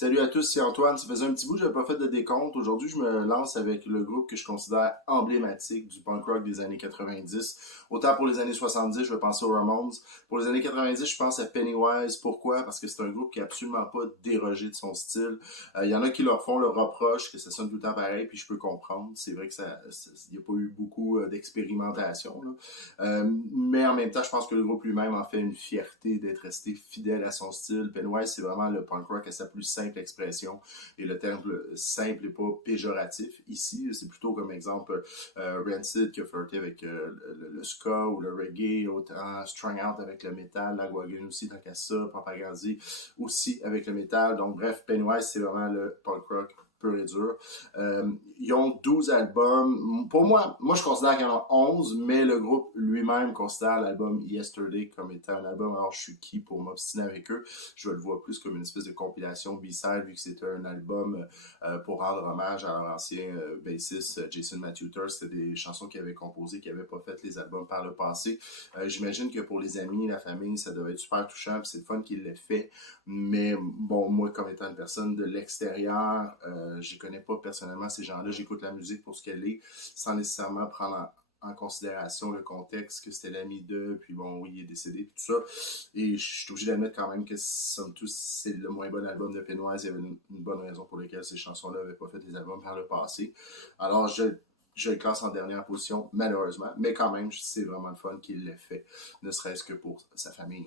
Salut à tous, c'est Antoine. Ça faisait un petit bout que je n'avais pas fait de décompte. Aujourd'hui, je me lance avec le groupe que je considère emblématique du punk rock des années 90. Autant pour les années 70, je vais penser aux Ramones. Pour les années 90, je pense à Pennywise. Pourquoi? Parce que c'est un groupe qui n'a absolument pas dérogé de son style. Il y en a qui leur font le reproche que ça sonne tout le temps pareil, puis je peux comprendre. C'est vrai que il n'y a pas eu beaucoup d'expérimentation, là. Mais en même temps, je pense que le groupe lui-même en fait une fierté d'être resté fidèle à son style. Pennywise, c'est vraiment le punk rock à sa plus simple expression. Et le terme simple n'est pas péjoratif. Ici, c'est plutôt comme exemple Rancid qui a flirté avec le ska ou le reggae, autant Strung Out avec le métal, Lagwagon aussi, tant qu'à ça, Propagandhi aussi avec le métal. Donc bref, Pennywise, c'est vraiment le punk rock pur et dur. Ils ont 12 albums. Pour moi je considère qu'il y en a 11, mais le groupe lui-même considère l'album Yesterday comme étant un album. Alors, je suis qui pour m'obstiner avec eux? Je le vois plus comme une espèce de compilation B-side, vu que c'était un album pour rendre hommage à leur ancien bassiste Jason Matthew-Turr. C'était des chansons qu'ils avaient composées, qu'ils n'avaient pas fait les albums par le passé. J'imagine que pour les amis, la famille, ça devait être super touchant, puis c'est le fun qu'il l'ait fait. Mais bon, moi, comme étant une personne de l'extérieur, je connais pas personnellement ces gens-là. J'écoute la musique pour ce qu'elle est, sans nécessairement prendre en considération le contexte, que c'était l'ami d'eux, puis bon, oui, il est décédé, tout ça. Et je suis obligé d'admettre quand même que, somme toute, c'est le moins bon album de Pennywise. Il y avait une bonne raison pour laquelle ces chansons-là n'avaient pas fait les albums par le passé. Alors, je le classe en dernière position, malheureusement, mais quand même, c'est vraiment le fun qu'il l'ait fait, ne serait-ce que pour sa famille.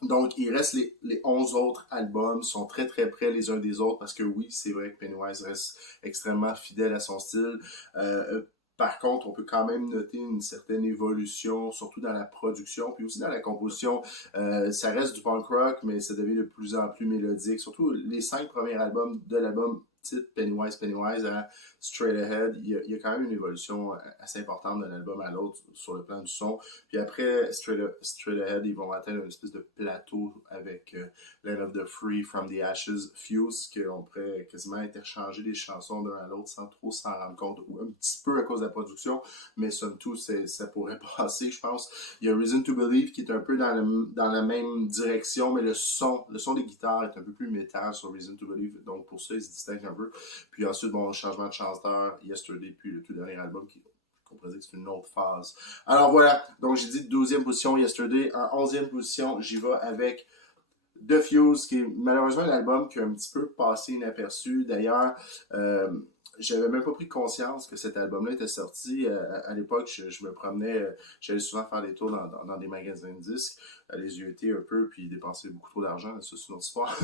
Donc, il reste les 11 autres albums, sont très très près les uns des autres, parce que oui, c'est vrai que Pennywise reste extrêmement fidèle à son style. Par contre, on peut quand même noter une certaine évolution, surtout dans la production, puis aussi dans la composition. Ça reste du punk rock, mais ça devient de plus en plus mélodique. Surtout les 5 premiers albums de l'album titre Pennywise à Straight Ahead, il y a quand même une évolution assez importante d'un album à l'autre sur le plan du son. Puis après Straight Ahead, ils vont atteindre une espèce de plateau avec Land of the Free, From the Ashes, Fuse, qu'on pourrait quasiment interchanger des chansons d'un à l'autre sans trop s'en rendre compte, ou un petit peu à cause de la production, mais somme toute, ça pourrait passer, je pense. Il y a Reason to Believe qui est un peu dans la même direction, mais le son des guitares est un peu plus métal sur Reason to Believe, donc pour ça, il se distingue un peu. Puis ensuite, bon, changement de chanteur, Yesterday, puis le tout dernier album qu'on pourrait dire que c'est une autre phase. Alors voilà, donc j'ai dit 12e position Yesterday. En 11e position, j'y vais avec The Fuse, qui est malheureusement l'album qui a un petit peu passé inaperçu. D'ailleurs, j'avais même pas pris conscience que cet album-là était sorti. À l'époque, je me promenais, j'allais souvent faire des tours dans des magasins de disques, aller zioter un peu, puis dépenser beaucoup trop d'argent, ça c'est une autre histoire.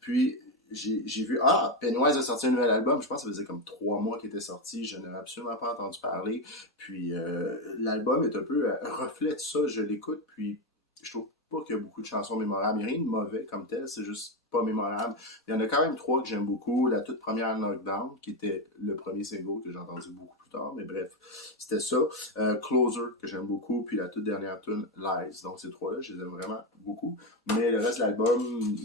Puis j'ai vu, Pennywise a sorti un nouvel album, je pense que ça faisait comme 3 mois qu'il était sorti, je n'avais absolument pas entendu parler. Puis l'album est un peu reflet de ça, je l'écoute, puis je trouve pas qu'il y a beaucoup de chansons mémorables. Il n'y a rien de mauvais comme tel, c'est juste pas mémorable. Il y en a quand même 3 que j'aime beaucoup. La toute première Knockdown, qui était le premier single que j'ai entendu beaucoup plus tard, mais bref, c'était ça. Closer, que j'aime beaucoup, puis la toute dernière tune, Lies. Donc ces 3-là, je les aime vraiment beaucoup. Mais le reste de l'album,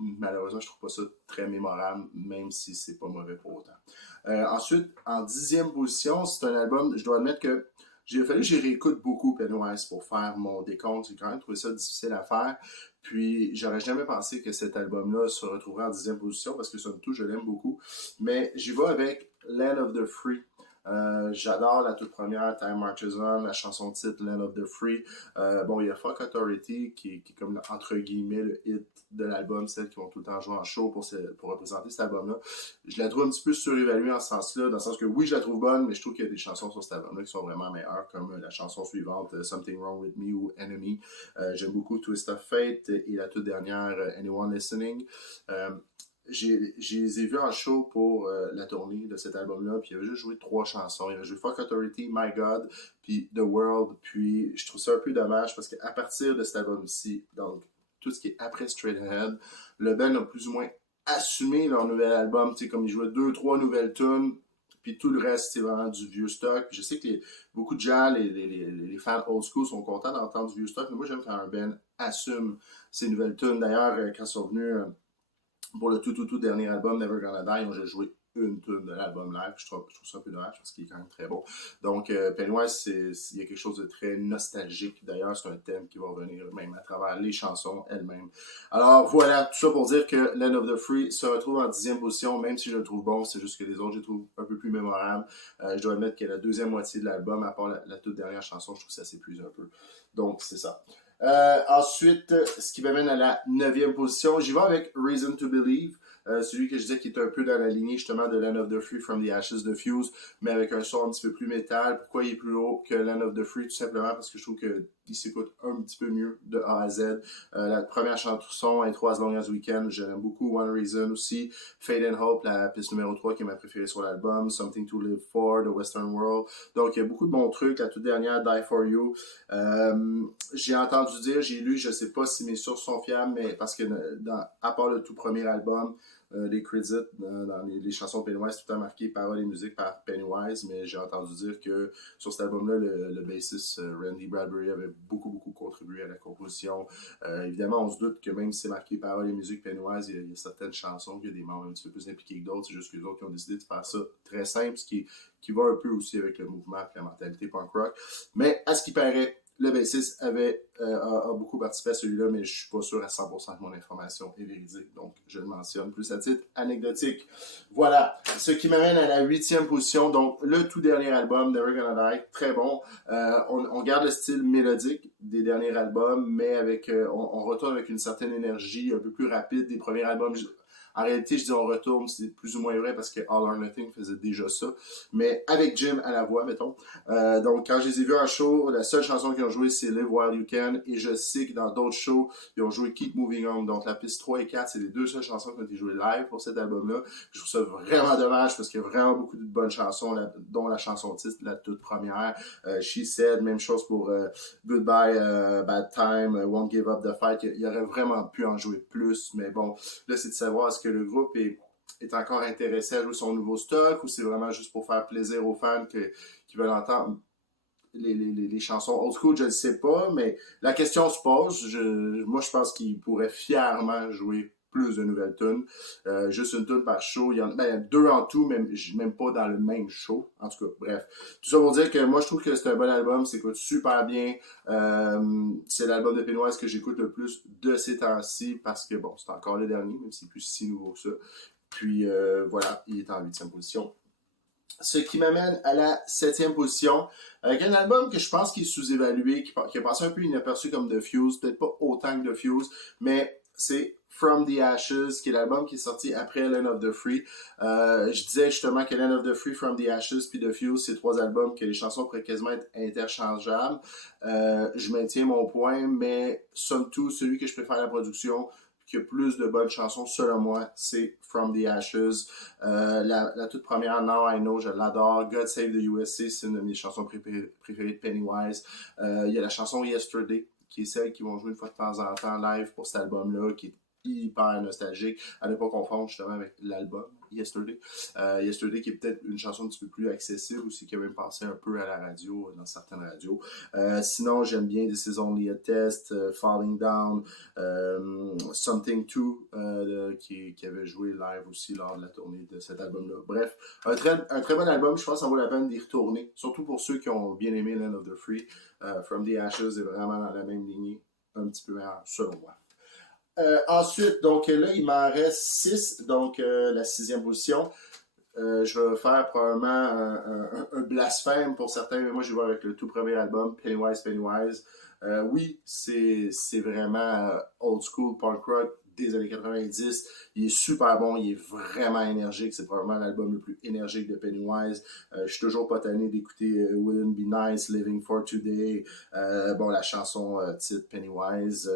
malheureusement, je trouve pas ça très mémorable, même si c'est pas mauvais pour autant. Ensuite, en 10e position, c'est un album, je dois admettre que j'ai fallu que j'y réécoute beaucoup Pennywise pour faire mon décompte. J'ai quand même trouvé ça difficile à faire. Puis, j'aurais jamais pensé que cet album-là se retrouverait en 10e position parce que, somme toute, je l'aime beaucoup. Mais j'y vais avec Land of the Free. J'adore la toute première, Time Marches On, la chanson titre Land of the Free. Bon, il y a Fuck Authority qui est comme entre guillemets le hit de l'album, celles qui vont tout le temps jouer en show pour représenter cet album-là. Je la trouve un petit peu surévaluée en ce sens-là, dans le sens que oui, je la trouve bonne, mais je trouve qu'il y a des chansons sur cet album-là qui sont vraiment meilleures, comme la chanson suivante, Something Wrong With Me ou Enemy. J'aime beaucoup Twist of Fate et la toute dernière, Anyone Listening. Je les ai vus en show pour la tournée de cet album-là, puis il avait juste joué 3 chansons. Il avait joué Fuck Authority, My God, puis The World, puis je trouve ça un peu dommage parce qu'à partir de cet album-ci, donc tout ce qui est après Straight Ahead, le band a plus ou moins assumé leur nouvel album, tu sais, comme ils jouaient 2-3 nouvelles tunes, puis tout le reste, c'est vraiment du vieux stock. Puis je sais que beaucoup de gens, les fans old school sont contents d'entendre du vieux stock, mais moi j'aime quand un band assume ces nouvelles tunes. D'ailleurs, quand ils sont venus pour le tout dernier album, Never Gonna Die, ils ont juste joué une tune de l'album live. Je trouve ça un peu dommage parce qu'il est quand même très bon. Donc, Pennywise, il y a quelque chose de très nostalgique. D'ailleurs, c'est un thème qui va revenir même à travers les chansons elles-mêmes. Alors, voilà, tout ça pour dire que Land of the Free se retrouve en 10e position, même si je le trouve bon, c'est juste que les autres, je les trouve un peu plus mémorables. Je dois admettre que la deuxième moitié de l'album, à part la toute dernière chanson, je trouve que ça s'épuise un peu. Donc, c'est ça. Ensuite, ce qui m'amène à la 9e position, j'y vais avec Reason to Believe. Celui que je disais qui est un peu dans la lignée justement de Land of the Free from the Ashes de Fuse, mais avec un son un petit peu plus métal. Pourquoi il est plus haut que Land of the Free? Tout simplement parce que je trouve qu'il s'écoute un petit peu mieux de A à Z. La première chanson, Intro As Long As We Can, j'aime beaucoup. One Reason aussi. Fate and Hope, la piste numéro 3 qui est ma préférée sur l'album. Something to Live For, The Western World. Donc il y a beaucoup de bons trucs. La toute dernière, Die For You. J'ai entendu dire, j'ai lu, je sais pas si mes sources sont fiables, mais parce que à part le tout premier album, les crédits dans les chansons de Pennywise, tout est marqué paroles et musique par Pennywise, mais j'ai entendu dire que sur cet album-là, le bassiste Randy Bradbury avait beaucoup contribué à la composition. Évidemment, on se doute que même si c'est marqué paroles et musique Pennywise, il y a certaines chansons qu'il y a des membres un petit peu plus impliqués que d'autres, c'est juste que les autres qui ont décidé de faire ça très simple, ce qui va un peu aussi avec le mouvement et la mentalité punk rock. Mais à ce qui paraît, le bassiste a beaucoup participé à celui-là, mais je suis pas sûr à 100% que mon information est véridique, donc je le mentionne plus à titre anecdotique. Voilà, ce qui m'amène à la 8e position, donc le tout dernier album, Never Gonna Die, très bon. On garde le style mélodique des derniers albums, mais on retourne avec une certaine énergie un peu plus rapide des premiers albums. En réalité, je dis on retourne, c'est plus ou moins vrai parce que All or Nothing faisait déjà ça, mais avec Jim à la voix, mettons. Donc, quand je les ai vus en show, la seule chanson qu'ils ont jouée, c'est Live While You Can, et je sais que dans d'autres shows, ils ont joué Keep Moving On. Donc, la piste 3 et 4, c'est les deux seules chansons qui ont été jouées live pour cet album-là. Je trouve ça vraiment dommage parce qu'il y a vraiment beaucoup de bonnes chansons, dont la chanson titre, la toute première. She Said, même chose pour Goodbye, Bad Time, Won't Give Up the Fight. Il aurait vraiment pu en jouer plus, mais bon, là, c'est de savoir est-ce que le groupe est encore intéressé à jouer son nouveau stock ou c'est vraiment juste pour faire plaisir aux fans qui veulent entendre les chansons old school, je ne sais pas, mais la question se pose. Moi, je pense qu'ils pourraient fièrement jouer plus de nouvelles tunes. Juste une tune par show. Il y en a deux en tout, même pas dans le même show. En tout cas, bref. Tout ça pour dire que moi, je trouve que c'est un bon album. Ça écoute super bien. C'est l'album de Pennywise que j'écoute le plus de ces temps-ci parce que, bon, c'est encore le dernier, même si c'est plus si nouveau que ça. Puis, voilà, il est en 8e position. Ce qui m'amène à la 7e position, avec un album que je pense qui est sous-évalué, qui a passé un peu inaperçu comme The Fuse, peut-être pas autant que The Fuse, mais c'est From the Ashes, qui est l'album qui est sorti après Land of the Free. Je disais justement que Land of the Free, From the Ashes, puis The Fuse, c'est trois albums que les chansons pourraient quasiment être interchangeables. Je maintiens mon point, mais somme toute, celui que je préfère à la production, qui a plus de bonnes chansons, selon moi, c'est From the Ashes. La toute première, Now I Know, je l'adore. God Save the USA, c'est une de mes chansons préférées de Pennywise. Il y a la chanson Yesterday, qui est celle qu'ils vont jouer une fois de temps en temps live pour cet album-là, qui est hyper nostalgique, à ne pas confondre justement avec l'album Yesterday. Yesterday qui est peut-être une chanson un petit peu plus accessible aussi, qui a même passé un peu à la radio, dans certaines radios. Sinon, j'aime bien This Is Only a Test, Falling Down, Something To, qui avait joué live aussi lors de la tournée de cet album-là. Bref, un très bon album, je pense que ça vaut la peine d'y retourner, surtout pour ceux qui ont bien aimé Land of the Free. From the Ashes est vraiment dans la même lignée, un petit peu meilleur, selon moi. Ensuite, donc là, il m'en reste 6, donc la 6e position. Je vais faire probablement un blasphème pour certains, mais moi je vais avec le tout premier album, Pennywise. Oui, c'est vraiment old school punk rock des années 90. Il est super bon, il est vraiment énergique. C'est probablement l'album le plus énergique de Pennywise. Je suis toujours pas tanné d'écouter Wouldn't Be Nice, Living for Today. Bon, la chanson titre Pennywise,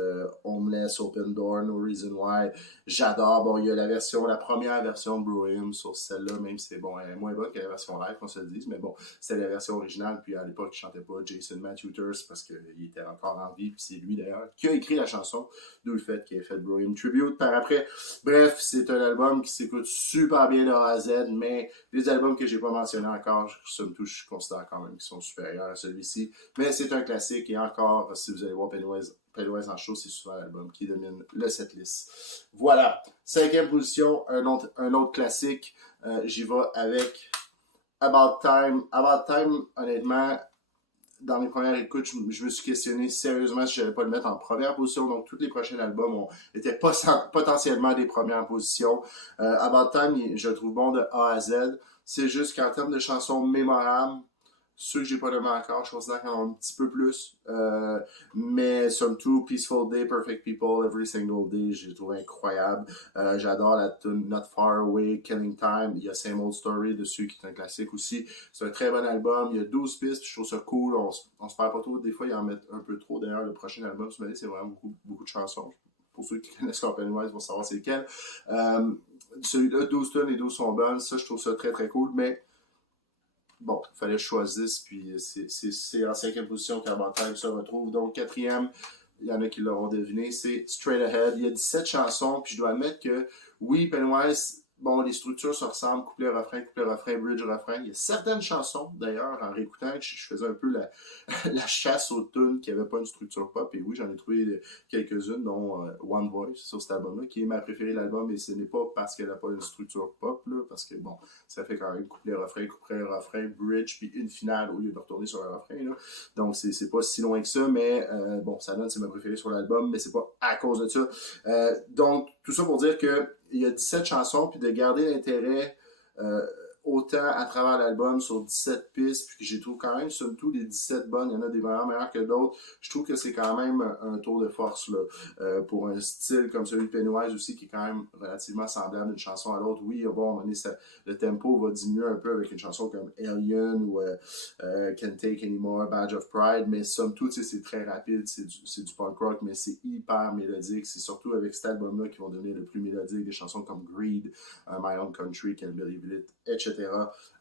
Homeless, Open Door, No Reason Why. J'adore. Bon, il y a la première version de Brohim sur celle-là, même si bon, elle est moins bonne que la version live, qu'on se le dise, mais bon, c'était la version originale. Puis à l'époque, il chantait pas Jason Matthews parce qu'il était encore en vie. Puis c'est lui d'ailleurs qui a écrit la chanson, d'où le fait qu'il ait fait Brohim Tribute par après. Bref, c'est un album qui s'écoute super bien de A à Z, mais les albums que j'ai pas mentionnés encore, somme toute, je considère quand même qu'ils sont supérieurs à celui-ci. Mais c'est un classique et encore, si vous allez voir Pennywise en show, c'est souvent l'album qui domine le setlist. Voilà. 5e position, un autre classique. J'y vais avec About Time. About Time, honnêtement, dans mes premières écoutes, je me suis questionné sérieusement si je n'allais pas le mettre en première position. Donc, tous les prochains albums étaient potentiellement des premières positions. About Time, je le trouve bon de A à Z. C'est juste qu'en termes de chansons mémorables, ceux que j'ai pas nommé encore, je considère qu'ils en ont un petit peu plus. Mais somme toute, Peaceful Day, Perfect People, Every Single Day, j'ai trouvé incroyable. J'adore la tune Not Far Away, Killing Time. Il y a Same Old Story dessus qui est un classique aussi. C'est un très bon album. Il y a 12 pistes, je trouve ça cool. On se perd pas trop. Des fois, ils en mettent un peu trop. D'ailleurs, le prochain album, c'est vraiment beaucoup de chansons. Pour ceux qui connaissent Pennywise vont savoir c'est lequel. Celui-là, 12 tunes et 12 sont bonnes. Ça, je trouve ça très très cool. Mais bon, il fallait que je choisisse, puis c'est en 5e position qu'About Time se retrouve. Donc, 4e, il y en a qui l'auront deviné, c'est Straight Ahead. Il y a 17 chansons, puis je dois admettre que, oui, Pennywise, bon, les structures se ressemblent, couplet-refrain, bridge-refrain. Il y a certaines chansons, d'ailleurs, en réécoutant, je faisais un peu la chasse aux tunes qui n'avaient pas une structure pop, et oui, j'en ai trouvé quelques-unes, dont One Voice sur cet album-là, qui est ma préférée de l'album, et ce n'est pas parce qu'elle n'a pas une structure pop, là, parce que, bon, ça fait quand même couplet-refrain, bridge, puis une finale au lieu de retourner sur un refrain, là. Donc, c'est pas si loin que ça, mais bon, ça donne, c'est ma préférée sur l'album, mais c'est pas à cause de ça. Donc, tout ça pour dire que il y a 17 chansons, puis de garder l'intérêt autant à travers l'album sur 17 pistes, puis que j'ai trouvé quand même, somme toute, les 17 bonnes, il y en a des vraiment meilleures que d'autres. Je trouve que c'est quand même un tour de force là, pour un style comme celui de Pennywise aussi, qui est quand même relativement semblable d'une chanson à l'autre. Oui, bon, le tempo va diminuer un peu avec une chanson comme Alien ou Can't Take Anymore, Badge of Pride, mais somme toute, c'est très rapide, c'est du punk rock, mais c'est hyper mélodique. C'est surtout avec cet album-là qu'ils vont devenir le plus mélodique, des chansons comme Greed, My Own Country, Can't Believe It, etc.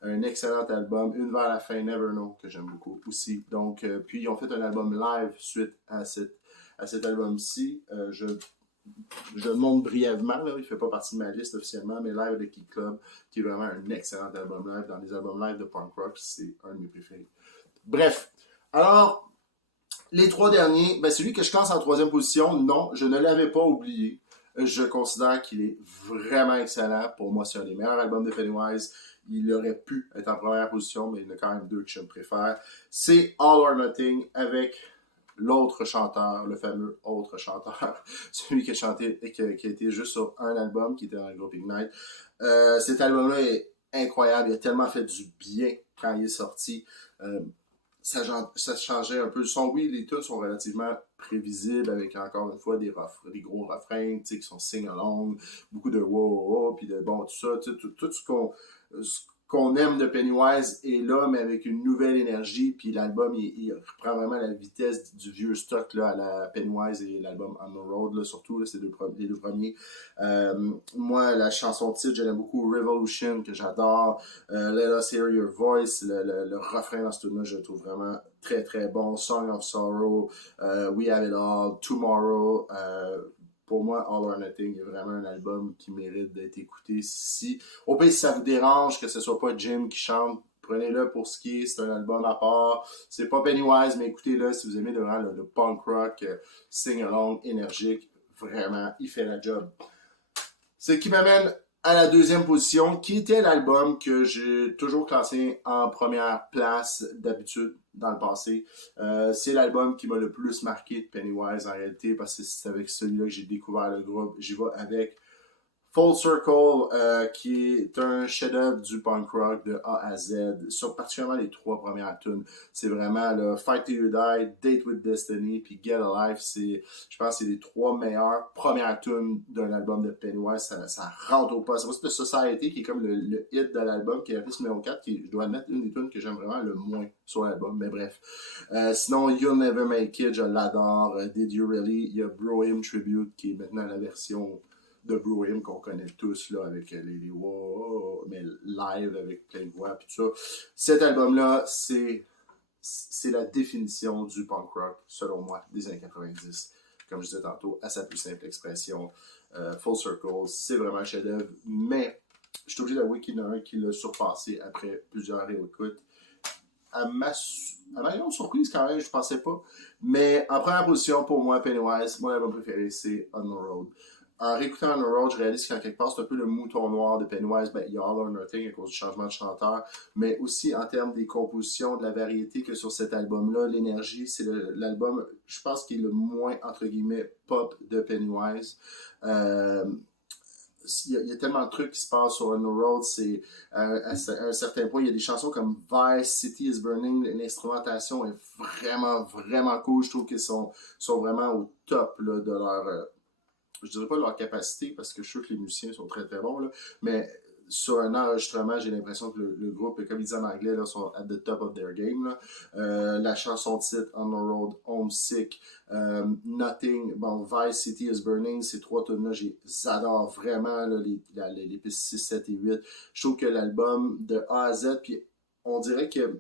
Un excellent album. Une vers la fin, Never Know, que j'aime beaucoup aussi. Donc, puis ils ont fait un album live suite à cet album-ci. Je le montre brièvement, là, il ne fait pas partie de ma liste officiellement, mais Live de Kid Club, qui est vraiment un excellent album live. Dans les albums live de punk rock, c'est un de mes préférés. Bref, alors, les 3 derniers, ben celui que je classe en 3e position, non, je ne l'avais pas oublié. Je considère qu'il est vraiment excellent. Pour moi, c'est un des meilleurs albums de Pennywise. Il aurait pu être en première position, mais il y en a quand même 2 que je préfère. C'est All or Nothing avec l'autre chanteur, le fameux autre chanteur, celui qui a chanté, qui a été juste sur un album, qui était dans le groupe Ignite. Cet album-là est incroyable. Il a tellement fait du bien quand il est sorti. Ça changeait un peu le son. Oui, les tunes sont relativement prévisibles avec, encore une fois, des gros refrains qui sont sing-along, beaucoup de wow, puis de bon, tout ça, tout ce qu'on aime de Pennywise est là, mais avec une nouvelle énergie, puis l'album, il reprend vraiment la vitesse du vieux stock là, à la Pennywise et l'album On the Road, là, surtout, là, c'est les 2 premiers. Moi, la chanson titre, j'aime beaucoup Revolution, que j'adore. Let Us Hear Your Voice, le refrain dans ce tune-là, je le trouve vraiment très très bon. Song of Sorrow, We Have It All, Tomorrow. Pour moi, All or Nothing est vraiment un album qui mérite d'être écouté. Au pire, si ça vous dérange que ce soit pas Jim qui chante, prenez-le pour ce qui est. C'est un album à part. C'est pas Pennywise, mais écoutez-le si vous aimez vraiment le punk rock, sing-along, énergique. Vraiment, il fait la job. Ce qui m'amène à la 2e position, qui était l'album que j'ai toujours classé en première place d'habitude dans le passé. C'est l'album qui m'a le plus marqué de Pennywise en réalité, parce que c'est avec celui-là que j'ai découvert le groupe. J'y vais avec Full Circle, qui est un chef-d'œuvre du punk rock de A à Z, sur particulièrement les 3 premières tunes. C'est vraiment là, Fight Till You Die, Date with Destiny, puis Get Alive. Je pense que c'est les 3 meilleures premières tunes d'un album de Pennywise. Ça rentre au pas. C'est aussi The Society, qui est comme le hit de l'album, qui est artiste numéro 4, qui, je dois admettre, une des tunes que j'aime vraiment le moins sur l'album, mais bref. Sinon, You'll Never Make It, je l'adore. Did You Really? Il y a Bro Hymn Tribute, qui est maintenant la version de Bro Hymn qu'on connaît tous là, avec les wow, mais live avec plein de voix puis tout ça. Cet album-là, c'est la définition du punk rock, selon moi, des années 90. Comme je disais tantôt, à sa plus simple expression. Full Circle, c'est vraiment un chef-d'œuvre, mais je suis obligé d'avouer qu'il y en a un qui l'a surpassé après plusieurs réécoutes. À ma grande surprise quand même, je pensais pas. Mais en première position, pour moi, Pennywise, mon album préféré, c'est On the Road. en réécoutant On the Road, je réalise qu'en quelque part, c'est un peu le mouton noir de Pennywise. Ben, il y a All or Nothing à cause du changement de chanteur, mais aussi en termes des compositions, de la variété que sur cet album-là, l'énergie, c'est l'album, je pense, qui est le moins, entre guillemets, pop de Pennywise. Euh, il y a tellement de trucs qui se passent sur On the Road, c'est à un certain point, il y a des chansons comme Vice, City is Burning, l'instrumentation est vraiment, vraiment cool. Je trouve qu'ils sont vraiment au top là, de leur, je dirais pas leur capacité, parce que je suis sûr que les musiciens sont très très bons, là, mais sur un enregistrement, j'ai l'impression que le groupe, comme ils disent en anglais, là, sont at the top of their game. Là. La chanson titre, On the Road, Homesick, Nothing, bon, Vice, City is Burning, ces trois tunes-là, j'adore vraiment là, les pistes 6, 7 et 8. Je trouve que l'album de A à Z, puis on dirait que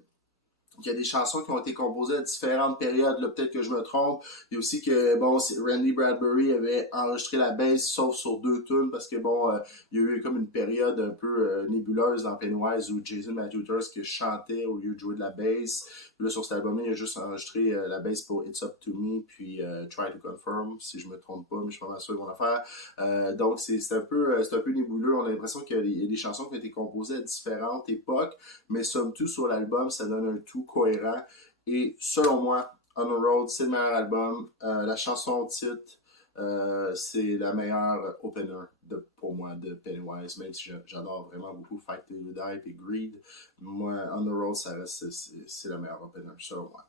il y a des chansons qui ont été composées à différentes périodes, là, peut-être que je me trompe. Il y a aussi que, bon, Randy Bradbury avait enregistré la bass, sauf sur 2 tunes, parce que, bon, il y a eu comme une période un peu nébuleuse dans Pennywise où Jason Matthews qui chantait au lieu de jouer de la bass. Puis là, sur cet album-là, il a juste enregistré la bass pour It's Up To Me, puis Try To Confirm, si je me trompe pas, mais je suis pas mal sûr qu'ils vont la faire. Donc, c'est un peu nébuleux. On a l'impression qu'il y a des chansons qui ont été composées à différentes époques, mais somme toute, sur l'album, ça donne un tout cohérent. Et selon moi, On the Road, c'est le meilleur album. La chanson titre, c'est la meilleure opener pour moi de Pennywise, même si j'adore vraiment beaucoup Fight Till You Die et Greed. Moi, On the Road, ça reste, c'est la meilleure opener, selon moi.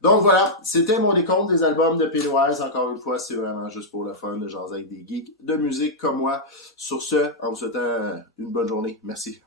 Donc voilà, c'était mon décompte des albums de Pennywise. Encore une fois, c'est vraiment juste pour le fun de jaser avec des geeks de musique comme moi. Sur ce, en vous souhaitant une bonne journée. Merci.